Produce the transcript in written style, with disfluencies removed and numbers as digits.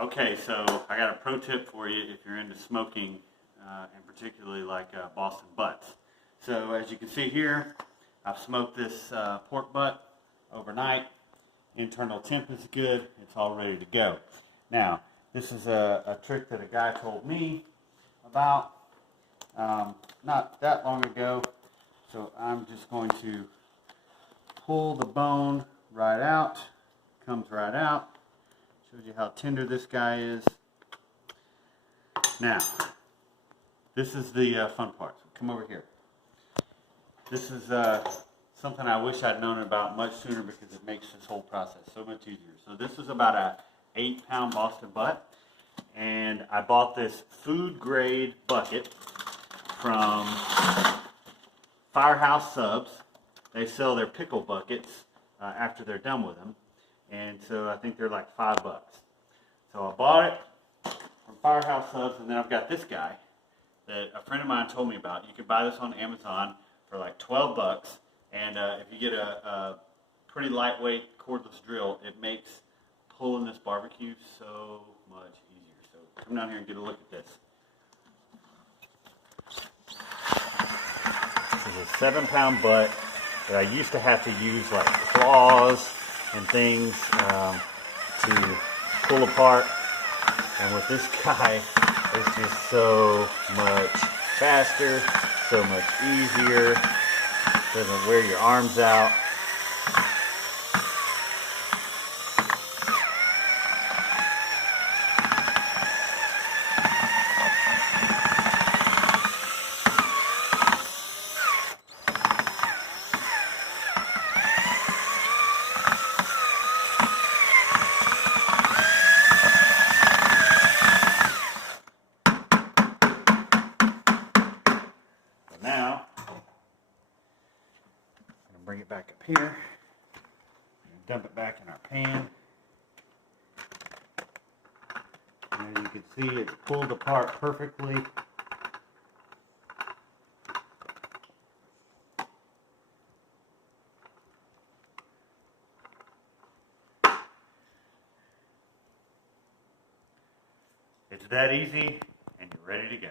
Okay, so I got a pro tip for you if you're into smoking, and particularly like Boston butts. So as you can see here, I've smoked this pork butt overnight. Internal temp is good. It's all ready to go. Now, this is a trick that a guy told me about not that long ago. So I'm just going to pull the bone right out. Comes right out. Shows you how tender this guy is. Now, this is the fun part. So come over here. This is something I wish I'd known about much sooner because it makes this whole process so much easier. So this is about a 8-pound Boston butt, and I bought this food grade bucket from Firehouse Subs. They sell their pickle buckets after they're done with them. And so I think they're like $5. So I bought it from Firehouse Subs, and then I've got this guy that a friend of mine told me about. You can buy this on Amazon for like $12, and if you get a pretty lightweight cordless drill, it makes pulling this barbecue so much easier. So come down here and get a look at this. This is a 7-pound butt that I used to have to use like claws and things to pull apart, and with this guy it's just so much faster, so much easier, doesn't wear your arms out. Now, I'm going to bring it back up here and dump it back in our pan. And as you can see, it's pulled apart perfectly. It's that easy, and you're ready to go.